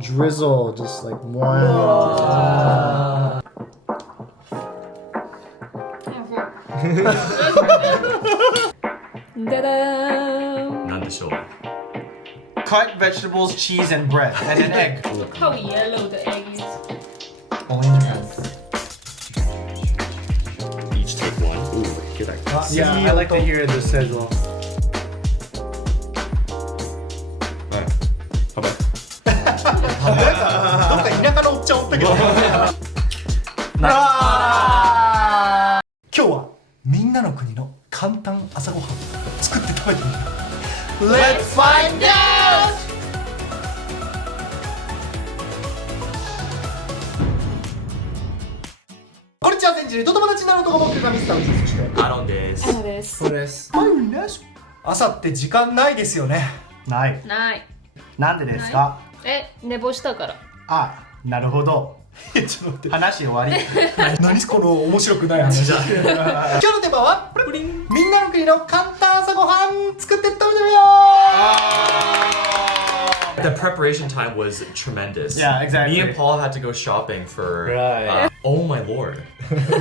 drizzle, just like more.なんでしょう。 Cut vegetables, cheese, and bread, and an egg. Look how yellow the egg is. Only in Japan. Each take one. Ooh, good idea. Yeah, I like to hear the sizzle. はい。どっか田舎のおっちゃんおったけど今日はみんなの国の簡単朝ごはん作って食べてみる Let's find out! こんにちは、全人と友達になるとこ僕がミスターウズそしてアロンです。そうです。そうです。朝って時間ないですよね。ない。ない。なんでですか？寝坊したから。あ、なるほど。ちょっと待って話終わり。何この面白くない話今日のテーマはみんなの国の簡単朝ごはん作って食べてみよう The preparation time was tremendous. Yeah, exactly. Me and Paul had to go shopping for. Right. Oh my lord!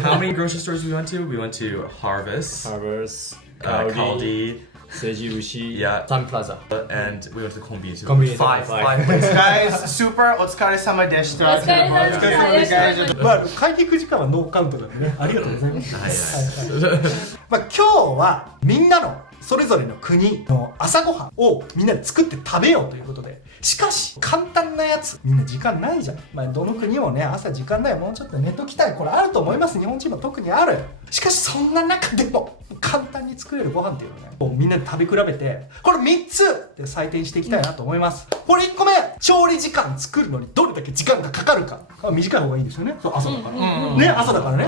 How many grocery stores we went to? We went to Harvest, Harvest, Kaldi, セジ牛、 Yeah. サンプラザ。 and we went to Combini too. Combini, Five five. places. Guys, super お疲れ様でした。お疲れ様でしたまあ会議9時間はノーカウントなんでねありがとうございますはいまあ、今日はみんなのそれぞれの国の朝ごはんをみんなで作って食べようということで、しかし簡単なやつみんな時間ないじゃん。まあ、どの国もね朝時間ない、もうちょっと寝ときたい、これあると思います。日本人も特にある。しかしそんな中でも簡単に作れるご飯っていうのね、もうみんなで食べ比べてこれ3つで採点していきたいなと思います。これ1個目、調理時間作るのにどれだけ時間がかかるか。短い方がいいですよね、そう朝だから、ね、朝だからね、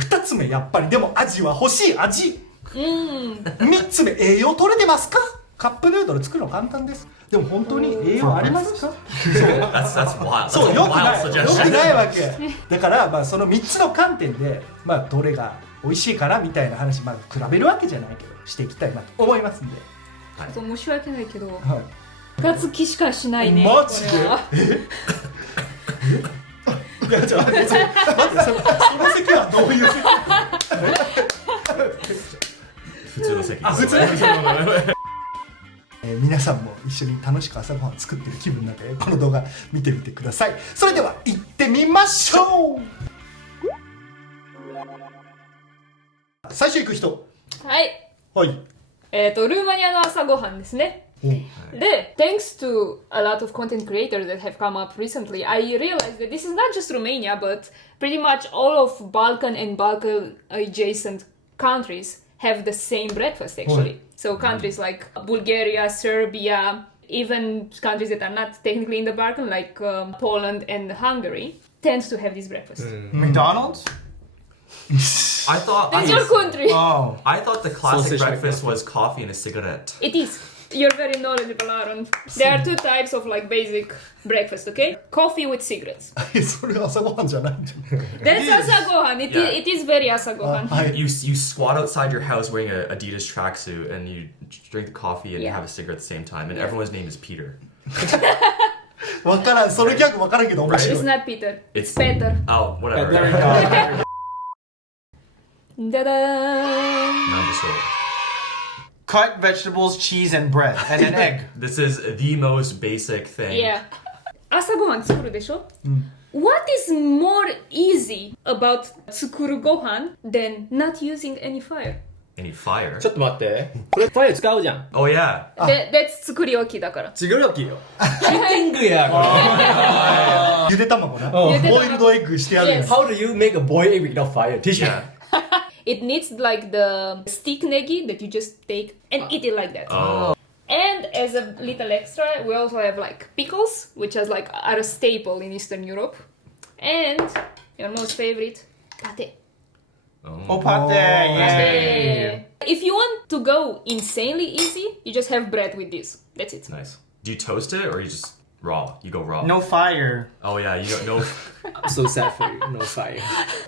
2つ目やっぱりでも味は欲しい味。3つ目、栄養取れてますか。カップヌードル作るの簡単です。でも本当に栄養ありますか。That's wild. そう、 That's a よくない wild よく suggestion. ないわけだから、まあ、その3つの観点で、まあ、どれが美味しいかなみたいな話、まあ、比べるわけじゃないけどしていきたいなと思いますんで、申し訳ないけど、はい、ガツキしかしないね。マジでこれはいや、じゃあ待って、その席はどういう席。普通の席。普通の席。皆さんも一緒に楽しく朝ごはん作ってる気分になってこの動画見てみてください。それでは行ってみましょう。最初行く人。はい。はい。ルーマニアの朝ごはんですね。で、thanks to a lot of content creators that have come up recently, I realized that this is not just Romania, but pretty much all of Balkan and Balkan adjacent countries have the same breakfast actually. So countries like Bulgaria, Serbia, even countries that are not technically in the Balkan, like Poland and Hungary, tend to have this breakfast. McDonald's? I thought. That's your country. Oh. I thought the classic Sausage breakfast was coffee and a cigarette. It is. You're very knowledgeable, Aaron. There are two types of like basic breakfast, okay? Coffee with cigarettes. それ朝ごはんじゃないんじゃない。 That's asagohan. It is very asagohan. はい。 You squat outside your house wearing a Adidas tracksuit and you drink the coffee and you Yeah. have a cigarette at the same time and everyone's name is Peter. わからん、そのギャグわからんけど面白 It's い。 not Peter. It's Peter. Oh, whatever. There you go. Da-da! なんでしょう。 Cut vegetables, cheese, and bread, and an egg. This is the most basic thing. Yeah. 朝ごはん作るでしょ？ What is more easy about 作るご飯 than not using any fire? Any fire? ちょっと待って。これファイア使うじゃん。 Oh yeah. That's 作り置きだから。違うよきよ。ヒッティングやこゆで卵な。うんボイルドエッグしてあるやれ。つ。 How do you make a boiled egg without fire? Teach me. Yeah. It needs like the stick negi that you just take and eat it like that. Oh. And as a little extra, we also have like pickles, which are like are a staple in Eastern Europe. And your most favorite, pate. Oh, pate, yeah. If you want to go insanely easy, you just have bread with this. That's it. Nice. Do you toast it or you just raw? You go raw. No fire. Oh yeah, you don't know. I'm so sad for you. No fire.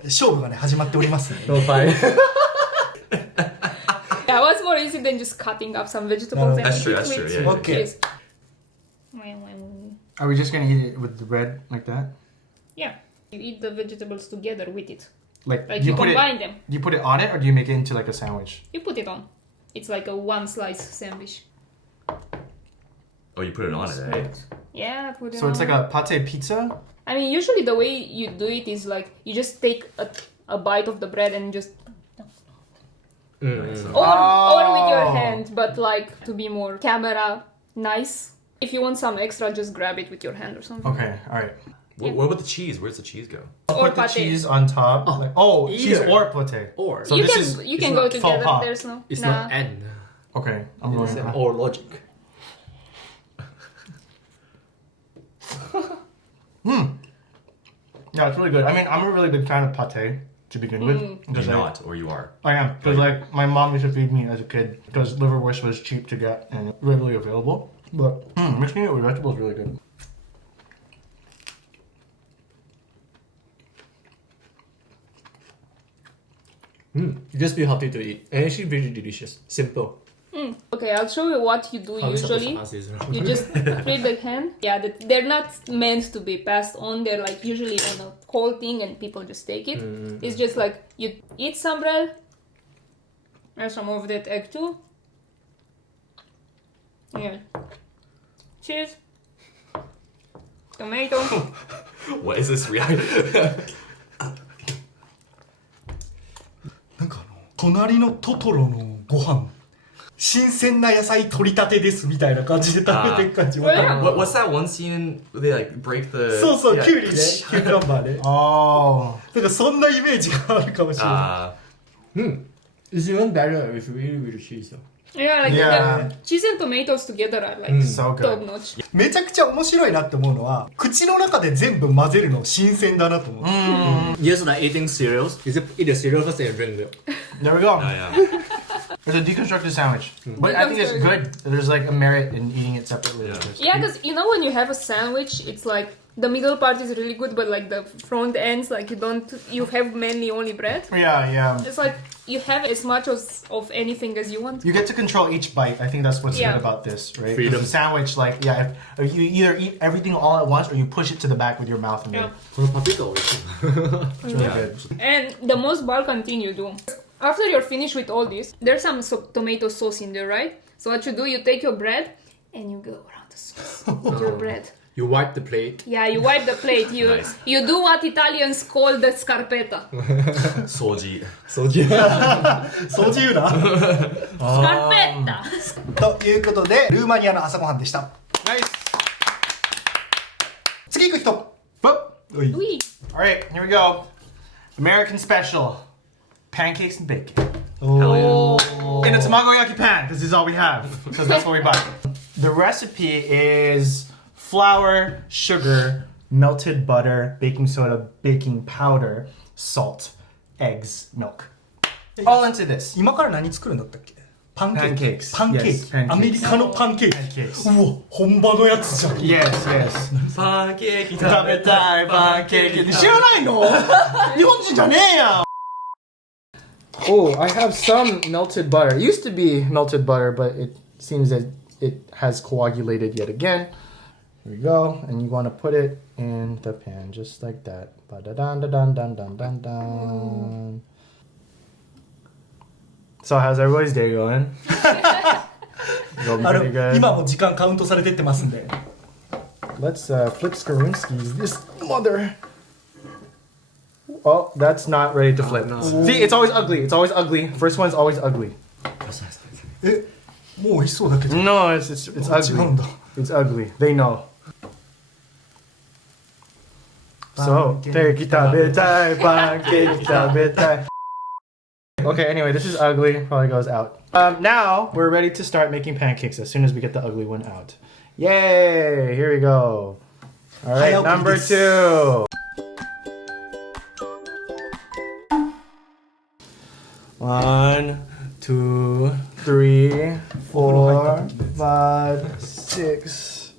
勝負がね始まっておりますね。 No fire. Yeah, what's more easy than just cutting up some vegetables and That's true, eat that's with true, yeah, yeah. Okay. cheese? Are we just gonna eat it with the bread like that? Yeah. You eat the vegetables together with it. Like Like you you put combine it? them. Do you put it on it, or do you make it into like a sandwich? You put it on. It's like a one slice sandwich. Oh, you put it on it, eh? Yeah, put it So on. it's like a pate pizza. I mean, usually the way you do it is like you just take a bite of the bread and just Nice. or with your Oh. hand, but like to be more camera nice. If you want some extra, just grab it with your hand or something. Okay, all right. What about the cheese? Where's the cheese go? Or Put the pate. cheese on top. Cheese either. or pate. Or. So you this can is- you it's can not go faux together. pas. There's no. It's nah. not and. Okay, I'm It's going. an or logic. Yeah, it's really good. I mean, I'm a really big fan of pate to begin with. You're Because not, or you are. I am. Because like my mom used to feed me as a kid because liverwurst was cheap to get and readily available. But mixing it with vegetables is really good. Just be healthy to eat. And actually very delicious. Simple. Okay, I'll show you what you do How it's supposed usually. to pass is. You just flip the hand. Yeah, they're not meant to be passed on. They're like usually on a cold thing and people just take it. It's just like you eat some bread. And some of that egg too. Yeah. Cheese. Tomato. What is this reaction? なんか隣のトトロのご飯新鮮な野菜取り立てですみたいな感じで食べてる感じわかる What's that one scene where they like break the? そうそう、 Yeah. キュウリね、キュウカンバーね。 Oh. だからそんなイメージがあるかもしれな It's even better with really cheese. Yeah, like Yeah. the cheese and tomatoes together are like So top good. notch. い。めちゃくちゃ面白いなって思うのは、口の中で全部混ぜるの新鮮だなと思う。 Just like eating cereals. You just eat the cereal first and drink milk. There we go. Oh, yeah. It's a deconstructed sandwich. But I think it's good. There's like a merit in eating it separately. Yeah. Yeah, because you know when you have a sandwich, it's like the middle part is really good, but like the front ends, like you have mainly only bread. Yeah. It's like you have as much of anything as you want. You get to control each bite. I think that's what's Yeah. good about this, right? 'Cause Freedom. the sandwich, like, yeah, if you either eat everything all at once or you push it to the back with your mouth and Yeah. For potato. it's really Yeah. good. And the most Balkan thing you do, after you're finished with all this, there's some tomato sauce in there, right? So what you do, you take your bread and you go around the sauce with your bread. You wipe the plate. Yeah, you wipe the plate. Nice. You do what Italians call the scarpetta. Soji. 掃除。そう自由な。 Scarpetta. ということで、ルーマニアの朝ごはんでした。 Nice. 次行く人。 Boop. おい Oui. All right, here we go. American special. Pancakes and bacon. Oh. In a tamagoyaki pan, because this is all we have. Because that's what we buy. The recipe is flour, sugar, melted butter, baking soda, baking powder, salt, eggs, milk. All into this. 今から何作るんだったっけ？パンケーキ。 Pancakes. パンケーキ。 Yes, pancakes. アメリカのパンケーキ。 Pancakes. うわ、本場のやつじゃん。 Yes, yes. パンケーキ食べたいパンケーキ。知らないの？日本人じゃねえやん。Oh, I have some melted butter. It used to be melted butter, but it seems that it has coagulated yet again. Here we go, and you want to put it in the pan just like that. Ba-da-dun-dun-dun-dun-dun-dun. So how's everybody's day going? Going あ pretty の good. 今も時間カウントされてってますんで。 Let's flip Skarinski's. This mother. Oh, that's not ready to flip. no. See, it's always ugly. It's always ugly. First one's always ugly. え、もう美味しそうだけど。 No, it's 違 ugly. うんだ。 It's ugly. They know. So, take it pancake tabetai. Okay, anyway, this is ugly. Probably goes out. Now, we're ready to start making pancakes as soon as we get the ugly one out. Yay! Here we go. All right, Hayao number desu. 2. 1, 2, 3, 4, 5, 6.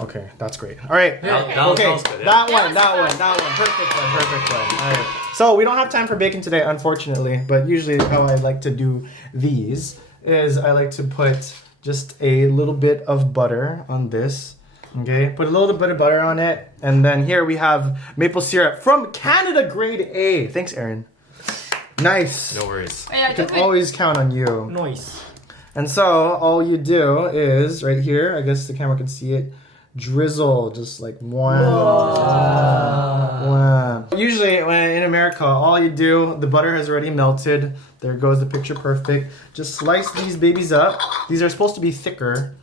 Okay, that's great. All right. That Okay, sounds good. that Yeah. one. Perfect one. All right. So we don't have time for bacon today, unfortunately, but usually how I like to do these is I like to put just a little bit of butter on this. Okay, put a little bit of butter on it. And then here we have maple syrup from Canada grade A. Thanks, Aaron. Nice. No worries. I can always count on you. Nice. And so all you do is right here, I guess the camera can see it, drizzle just like wow. Usually when in America, all you do, the butter has already melted. There goes the picture perfect. Just slice these babies up. These are supposed to be thicker.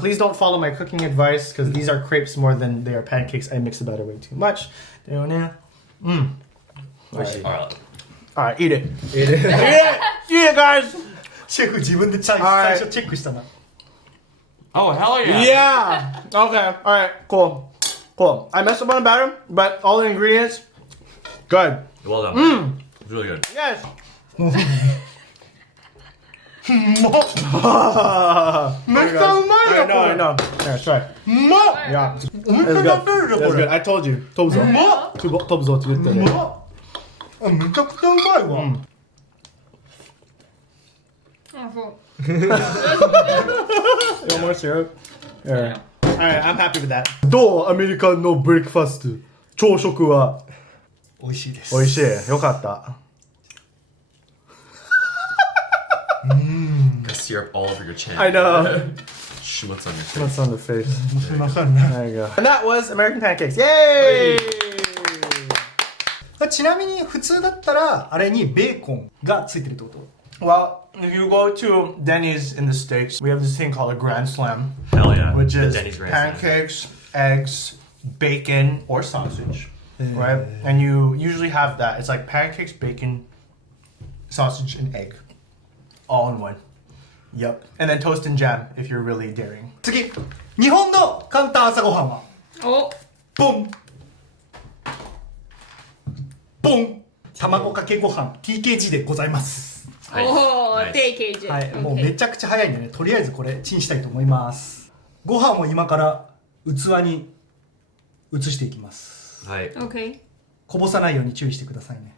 Please don't follow my cooking advice because these are crepes more than they are pancakes. I mix the batter way too much. Alright. Alright, eat it. Eat it. Eat it, guys. シェフ自分で最はい初チェックしたな。 Oh, hell yeah. Yeah. Okay. All right. Cool. Cool. I messed up on the batter, but all the ingredients, good. Well done. It's really good. Yes. うまっ。めっちゃうまいよ I know. こ I れ。 know. Yeah, try. うまっ。 Yeah. お店 That's で good. 食べるよ That's こ good. れ。 I told you. Tobzo. うまっ。 Tobzo って言ってうね。まっ。あ、めちゃくちゃうまいわ。You want more syrup? Yeah. All right. I'm happy with that. どうアメリカンのブレックファスト朝食は美味しいです。美味しい。よかった。 Got syrup all over your chin. I know. Schmutz on your face. What's on the face? すいませんね。 There you go. And that was American pancakes. Yay! ちなみに普通だったらあれにベーコンがついてるってこと？ Well, if you go to Denny's in the States, we have this thing called a Grand Slam, Hell yeah. which The is Denny's Grand Slam. pancakes, eggs, bacon, or sausage, right? And you usually have that. It's like pancakes, bacon, sausage, and egg, all in one. Yep. And then toast and jam if you're really daring. 次、日本の簡単朝ごはんはおボンボン卵かけご飯 TKG でございます。はいおー、ナイス定型順。はい、もうめちゃくちゃ早いんでね、とりあえずこれチンしたいと思います。ご飯を今から器に移していきます。はい。 OK。こぼさないように注意してくださいね。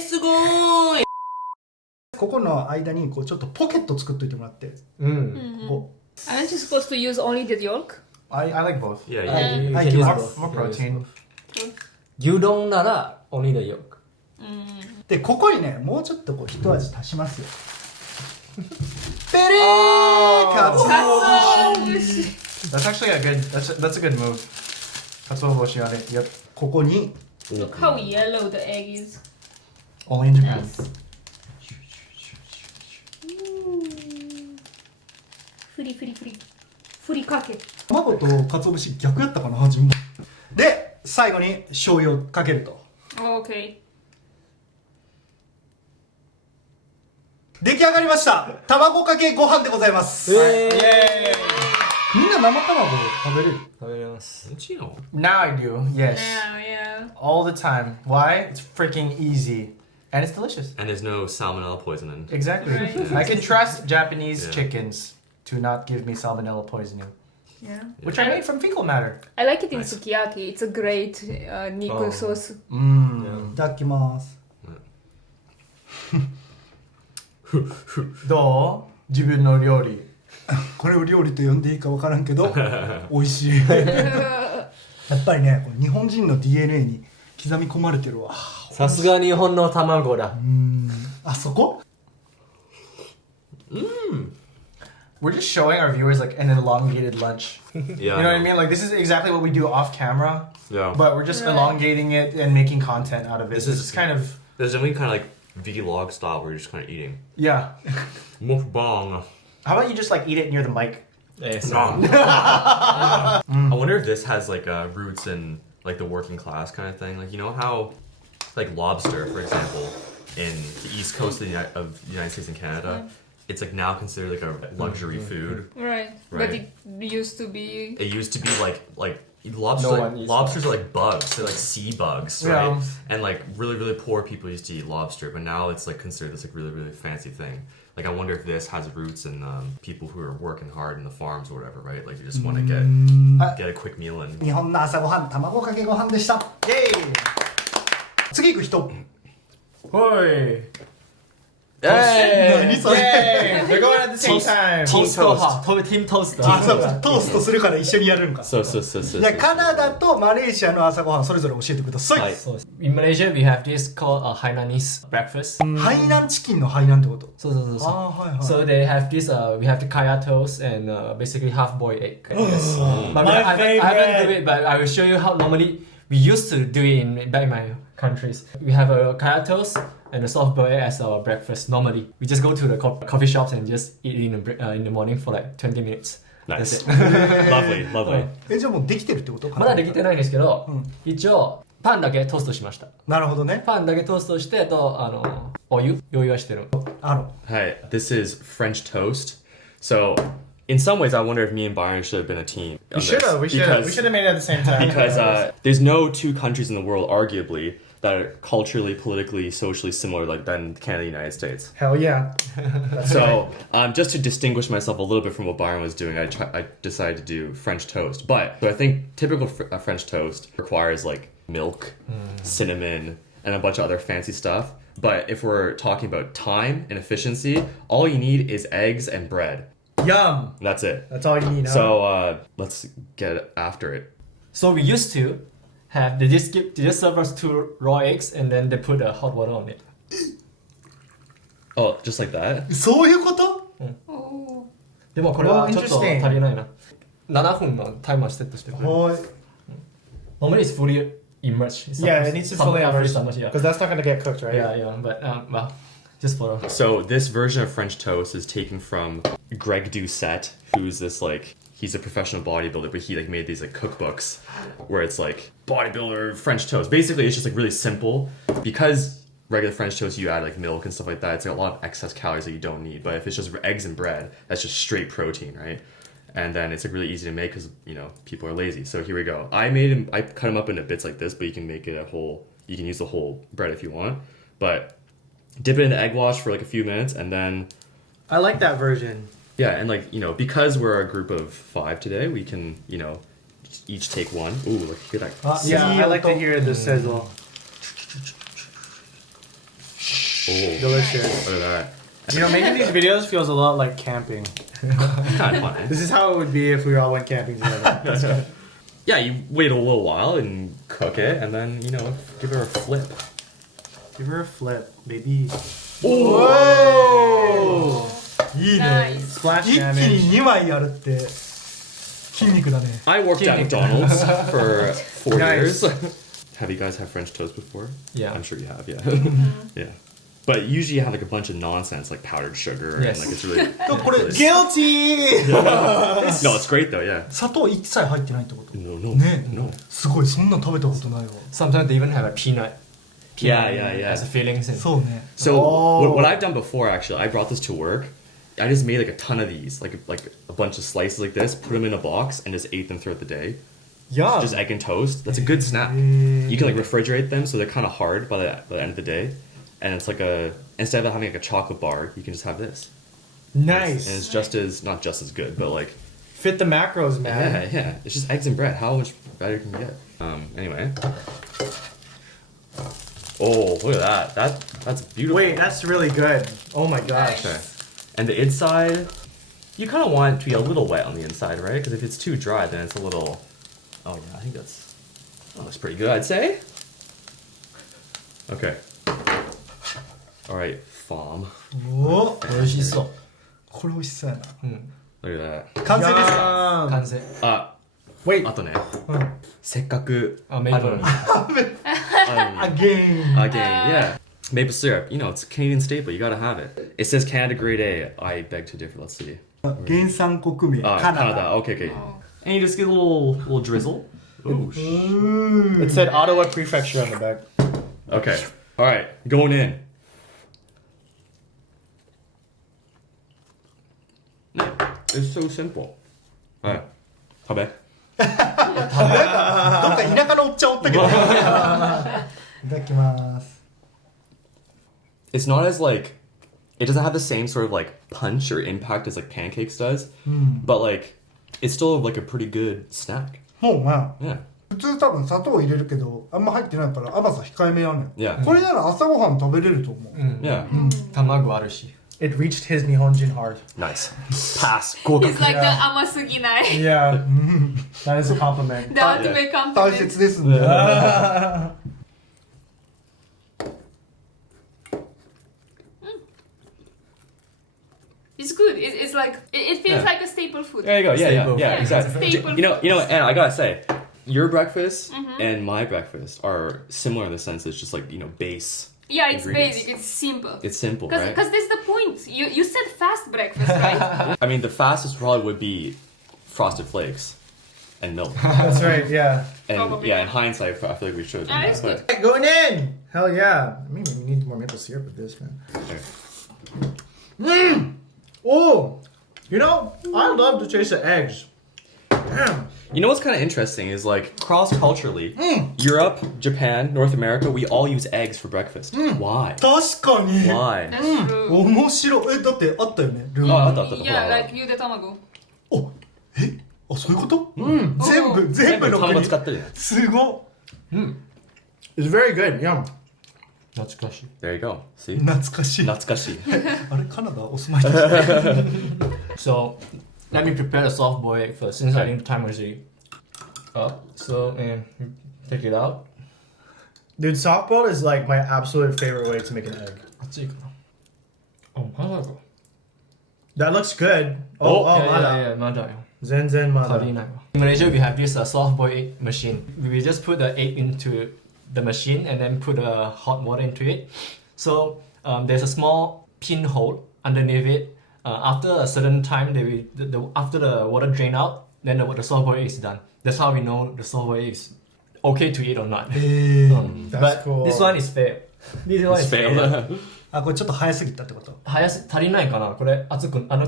すごい。ここの間にこうちょっとポケット作っといてもらって、こ Aren't you supposed to use only the yolk? I like both. Yeah, う、 yeah. はい、いき You ま can す。 use More both. protein. 牛丼なら only the yolk. で、ここにね、もうちょっとこう一味足しますよ。ペレーかつお節。 That's actually a good. That's a good move. Katsuobushi on it. Yep. ここに Look how yellow the egg is. Only in Japan. ふりふりふり。ふりかけ。卵と鰹節逆やったかな順番で最後に醤油をかけると OK。出来上がりました卵かけご飯でございます、みんな生卵を食べれる食べれます。 Chino. Now I do. Yes. Yeah. All the time. Why? It's freaking easy. And it's delicious. And there's no salmonella poisoning. Exactly. Right. I can trust Japanese Yeah. chickens to not give me salmonella poisoning, Yeah. which are made from fecal matter. I like it in Nice. sukiyaki. It's a great niku Oh. sauce. Mmm. いただきますどう自分の料理これを料理と呼んでいいか分からんけど美味しいやっぱりねこの日本人の DNA に刻み込まれてるわさすが日本の卵だ。あそこ We're just showing our viewers like an elongated lunch. Yeah. You know what I mean? Like this is exactly what we do off camera, Yeah. but we're just Right. elongating it and making content out of it. This This is- is kind of There's definitely kind of like vlog style where you're just kind of eating. yeah. Mukbang. How about you just like eat it near the mic? I wonder if this has like roots in like the working class kind of thing. Like you know how like lobster, for example, in the east coast of the United States and Canada, it's like now considered like a luxury food. Right. But Right. it used to be. It used to be like lobsters. No Like, one eats lobsters are like bugs. They're like sea bugs, right? Yeah. And like really poor people used to eat lobster, but now it's like considered this like really fancy thing. Like I wonder if this has roots in people who are working hard in the farms or whatever, right? Like you just want to get a quick meal in. 日本の朝ごはん卵かけご飯でした Yay! 次行く人 Hoi! Hey! 何それ Yay! They're going at the same time. トースト派ティームトーストあ、そうか、トーストするから一緒にやるんか。そうそうそうそう。じゃあカナダとマレーシアの朝ごはんそれぞれ教えてください。はい。そうです In Malaysia we have this called a Hainanese breakfast ハイナンチキンのハイナンってこと。そうそうそうそうあー、はいはい。 So they have this, we have the kaya toast and basically half-boiled egg. Yes. But My I haven't do favorite. it, but I will show you how normally we used to do it back in my countries. We have a kaya toast and a soft-boiled egg as our breakfast. Normally, we just go to the coffee shops and just eat it in the morning for like 20 minutes. Nice. That's it. Lovely, lovely. じゃあもうできてるってことかな。まだできてないんですけど、一応パンだけトーストしました。なるほどね。パンだけトーストしてお湯用意はしてる。Hi, this is French toast. So, in some ways, I wonder if me and Byron should have been a team. We should have. We should have made it at the same time. Because there's no two countries in the world, arguably, that are culturally, politically, socially similar like than Canada and the United States. Hell yeah. So, just to distinguish myself a little bit from what Byron was doing, I decided to do French toast. But so I think typical French toast requires like milk, cinnamon, and a bunch of other fancy stuff. But if we're talking about time and efficiency, all you need is eggs and bread. Yum. That's it. That's all you need, huh? So let's get after it. So we used to have they just serve us 2 raw eggs and then they put hot water on it. Oh, just like that? そういうこと？でもこれはちょっと足 Interesting. りないな。7分のタイマーセットしてくれる。はい。 Normally it's fully immersed. Yeah, it needs to fully immerse Yeah. because that's not gonna get cooked, right? Yeah, but well, just for So this version of French toast is taken from Greg Doucette, who's this like he's a professional bodybuilder, but he like made these like cookbooks where it's like bodybuilder French toast. Basically, it's just like really simple because regular French toast you add like milk and stuff like that. It's like a lot of excess calories that you don't need. But if it's just eggs and bread, that's just straight protein, right? And then it's like really easy to make because you know people are lazy. So here we go. I cut them up into bits like this, but you can make it a whole. You can use the whole bread if you want, but dip it in the egg wash for like a few minutes, and then I like that version. yeah, and like you know because we're a group of 5 today, we can you know each take one. Ooh, look hear that. Yeah, I like to hear the sizzle. Oh, Delicious. look at that. You know, making these videos feels a lot like camping. Kind of fun. Eh? This is how it would be if we all went camping together. Yeah, you wait a little while and cook it, and then you know give her a flip. Give her a flip, baby. Whoa! いいね。 Nice. Splash 一気 damage. に2枚やるって筋肉だね。 I worked at McDonald's for 4 Nice. years. Have you guys had French toast before? Yeah. I'm sure you have. Yeah. Yeah. But usually you have like a bunch of nonsense like powdered sugar Yes. and like it's really でもこれ Guilty! no, it's great though. Yeah. 砂糖一切入ってないってこと？ No, no, ね no. すごいそんなの食べたことないわ。 sometimes they even have a peanut. Yeah, yeah, yeah. As a fillings and そうね。 So Oh. what I've done before, actually, I brought this to work. I just made like a ton of these, like a bunch of slices like this, put them in a box, and just ate them throughout the day. Yum. Just egg and toast. That's a good snack. You can like refrigerate them, so they're kind of hard by the end of the day. And it's like instead of having like a chocolate bar, you can just have this. Nice. And it's just as not just as good, but like Fit the macros, man. yeah. It's just eggs and bread. How much better can you get? Anyway. Oh, look at that. That's beautiful. Wait, that's really good. Oh my gosh. Okay. And the inside, you kind of want it to be a little wet on the inside, right? Because if it's too dry, then it's a little. Oh yeah, I think that looks pretty good, I'd say. Okay. All right, Fom. おお、美味しそう。これ美味しそうやな。 Look at that. 完成ですか？ Yum. 完成。 Wait. あとね、うん。せっかくあ、メイプル。 Again. yeah. Maple syrup, you know, it's a Canadian staple. You gotta have it. It says Canada grade A. I beg to differ. Let's see. 原産国名カナ Canada. ダ。 Okay. And you just get a little drizzle. Ooh. It said Ottawa Prefecture on the back. Okay. All right. Going in. It's so simple. All right. 食べ。どっか田舎のおっちゃんおったけど。いただきます。 It's not as like, it doesn't have the same sort of like punch or impact as like pancakes does, but like, it's still like a pretty good snack. もうまあ、 Yeah. 普通多分砂糖入れるけどあんま入ってないから甘さ控えめやねん。 Yeah. これなら朝ごはん食べれると思う。Yeah. 卵あるし。 It reached his Nihonjin heart. Nice. Pass. 合格。 It's like the 甘すぎない。 Yeah. That is a compliment. The ultimate 大 compliment. 切ですんで。It's good. It's like it feels Yeah. like a staple food. There you go. Yeah, Staple. yeah, Yeah, exactly. staple You know, and I gotta say, your breakfast and my breakfast are similar in the sense it's just like base. Yeah, it's Ingredients. basic. It's simple. It's simple, right? Because that's the point. You said fast breakfast, right? I mean, the fastest probably would be frosted flakes and milk. That's right, yeah. And Probably. yeah, in hindsight, I feel like we should. Yeah, it's but- good. Going in! Hell yeah. I mean, we need more maple syrup with this, man. Oh! You know, I love the taste of eggs. Damn. You know what's kind of interesting is like cross culturally, Europe, Japan, North America, we all use eggs for breakfast. Why? 確かに。 Why? That's true. 面白い。だってあったよね。ルーム。 Oh, I thought that. Yeah, like ゆで卵。お、あ、そういうこと？Mm. 全部の国。使ってる。すご It's very good, yum. 懐かしい。 There you go. い。 See? 懐かしい。懐かしい。あれカナダお住まいでした。 So, let me prepare the soft boiled egg first, since I think the timer is up. So, take it out. Dude, soft boiled is like my absolute favorite way to make an egg. 熱いかな。あ、まだか。 That looks good. Oh, yeah, mada. yeah, yeah, まだよ。 Zen 足り mada. ないわ。In Malaysia, we have this soft boiled egg machine. We just put the egg into the machine and then put hot water into it. So there's a small pinhole underneath it. After a certain time, after the water drain out, then the soft boiled egg is done. That's how we know the soft boiled egg is okay to eat or not. That's But cool. this one is fair. This one It's is fair. failed. あ、これちょっと早すぎたってこと？足りないかなこれ熱くない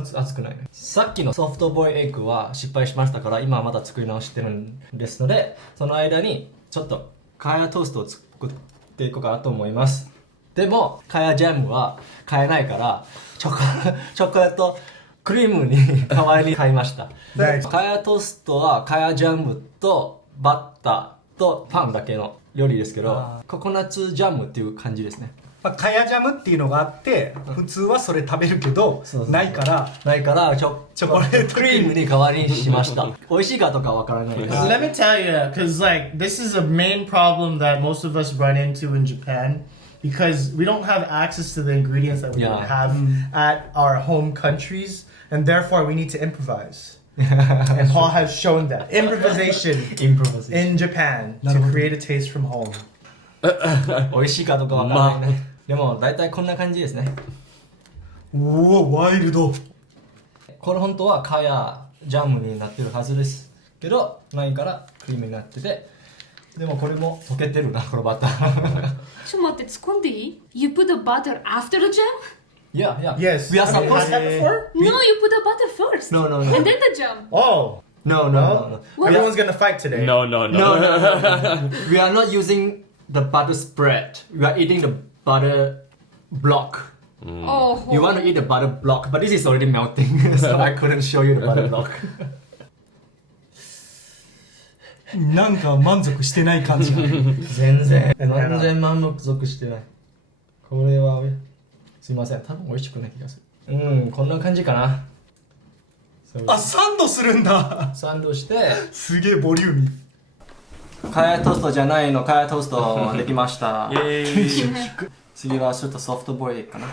ね。さっきのソフトボイルエッグは失敗しましたから今はまだ作り直してるんですのでその間にちょっとカヤトーストを作っていこうかなと思います。でもカヤジャムは買えないからチョコレートクリームに代わりに買いました。Nice. カヤトーストはカヤジャムとバッターとパンだけの料理ですけどココナッツジャムっていう感じですね。まあ、カヤジャムっていうのがあって普通はそれ食べるけどそうないからチョコレートクリームに代わりにしました。美味しいかとかわからないです。 Let me tell you, because like this is a main problem that most of us run into in Japan, because we don't have access to the ingredients that we would Yeah. have at our home countries, and therefore we need to improvise. And Paul has shown that improvisation in Japan to create a taste from home. 美味しいかとかわからないね。でも大体こんな感じですね。おおワイルド。これ本当はカヤジャムになってるはずですけどないからクリームになっててでもこれも溶けてるなこのバター。ちょっと待って、突っ込んでいい？ You put the butter after the jam? Yeah, yeah. Yes. We are Have you had supposed that before? No, you put the butter first. No. And then the jam. Oh, No. everyone's gonna fight today. No. No. We are not using the butter spread. We are eating the butter block. Oh. You want to eat the butter block, but this is already melting, so I couldn't show you the butter block. なんか満足してない感じが。全然満足してない。これはすいません、多分美味しくない気がする。こんな感じかな。あ、サンドするんだ。サンドしてすげえボリューミー。カヤトーストじゃないのカヤトーストできました。イエーイ。次はちょっとソフトボイルかな。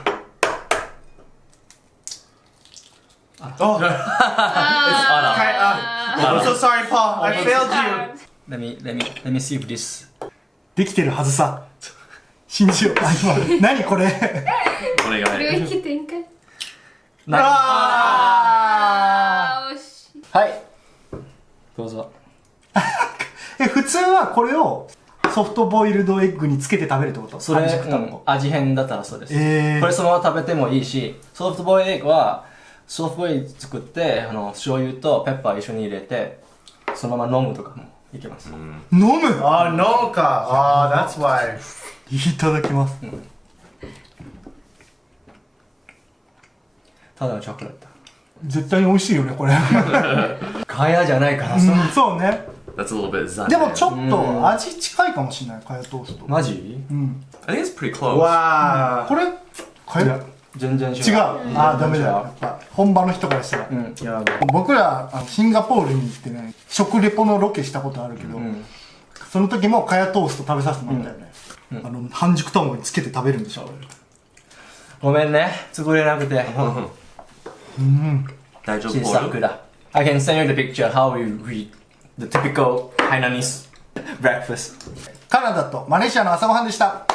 I'm so sorry, Paul. I failed you. Let me see if this. できてるはずさ。信じよう。あ、今何これ。お願い。これを生きてんかい？は惜しい。い。どうぞ。普通はこれをソフトボイルドエッグにつけて食べるってこと？それ、半熟卵。味変だったらそうです。ここれそのまま食べてもいいし、ソフトボイルエッグはソフトボイル作って醤油とペッパー一緒に入れてそのまま飲むとかもいけます。飲む。 Oh, no, ka. Oh, that's why. いただきます。ただのチョコレート。絶対に美味しいよねこれ。カヤじゃないからさ。そうね。That's a little bit zen. でもちょっと味近いかもしれない、かやトースト。マジ？うん。I think it's pretty close. わこれかや全然違う。違う。あーダメだよ。やっぱ本場の人からしたら。いや僕らシンガポールに行ってね、食レポのロケしたことあるけど、その時もかやトースト食べさせてもらったよね。半熟卵につけて食べるんでしょ。ごめんね、作れなくて。大丈夫。新作だ。I can send you the picture how you read the typical Hainanese breakfast. カナダとマレーシアの朝ごはんでした。は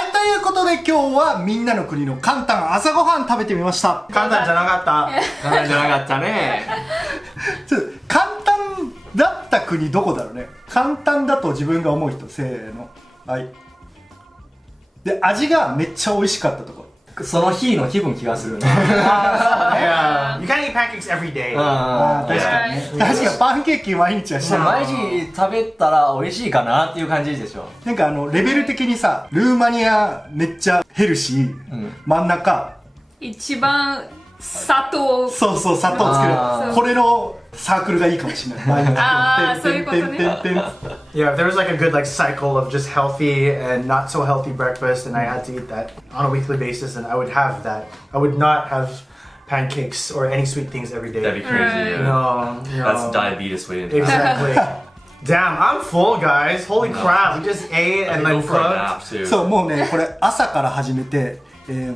い、ということで今日はみんなの国の簡単朝ごはん食べてみました。簡単じゃなかった。簡単じゃなかったね。簡単だった国どこだろうね。簡単だと自分が思う人、せーの。はい。で、味がめっちゃ美味しかったところ。その日の気分気がするね。Yeah. You can't eat pancakes every day. ああ、確かにね。確かにパンケーキ毎日はしない。毎日食べたら美味しいかなっていう感じでしょ。なんかレベル的にさ、ルーマニアめっちゃヘルシー、真ん中一番砂糖。そうそう、砂糖つける。これのサークルがいいかもしれない。ああ、そういうことね。Yeah, if there was like a good like cycle of just healthy and not so healthy breakfast, and I had to eat that on a weekly basis, and I would have that. I would not have pancakes or any sweet things every day. That'd be crazy. Yeah. No, That's diabetes waiting. Exactly. Damn, I'm full, guys. Holy crap! We just ate and Go then for a cooked. nap too. そう、もうね、これ朝から始めて、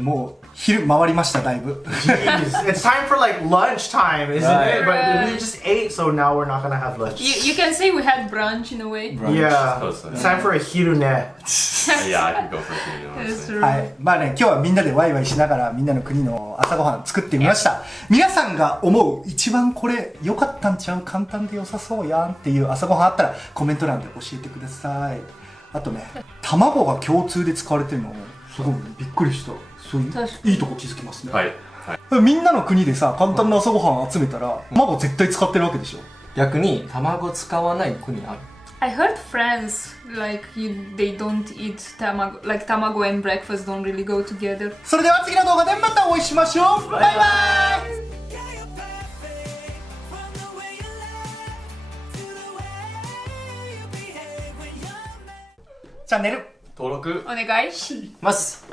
もう昼回りましただいぶ。Jeez, it's time for like lunch time, isn't it? But we just ate, so now we're not gonna have lunch. You can say we had brunch in a way. Yeah, Close enough. it's time for a hirune. Yeah, I could go for a few. That's Honestly. true. はい、まあね、今日はみんなでワイワイしながらみんなの国の朝ごはん作ってみました。皆さんが思う一番これ良かったんちゃう、簡単で良さそうやんっていう朝ごはんあったらコメント欄で教えてください。あとね、卵が共通で使われてるのすごいびっくりした。そういういいとこ気づきますね。はい。みんなの国でさ、簡単な朝ごはん集めたら卵絶対使ってるわけでしょ。逆に卵使わない国ある。I heard friends like they don't eat tamago, like tamago and breakfast don't really go together. それでは次の動画でまたお会いしましょう。バイバイ。チャンネル登録お願いします。